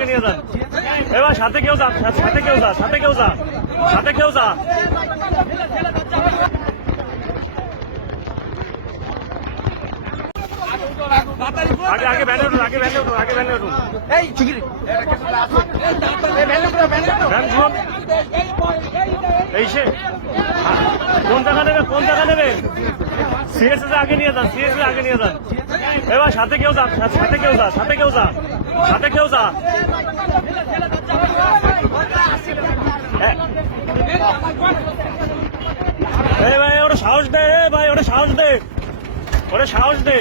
আগে নিয়ে যান। এবার সাথে কেউ যা, সাথে কেউ যা, সাথে কেউ যা, সাথে কেউ যা। আগে আগে ভ্যানে উঠুন, আগে ভ্যানে উঠুন, আগে ভ্যানে উঠুন। ভ্যান শুনুন, এই সে কোন জায়গা নেবে, কোন জায়গা নেবে? সিএসএস আগে নিয়ে যান, সিএসএস আগে নিয়ে যান। এবার সাথে কেউ যা, সাথে কেউ যা, সাথে কেউ যা, সাথে কেউ যা। এই ভাই ওরা সাহস দে, ভাই ওরা সাহস দে, ওরা সাহস দে।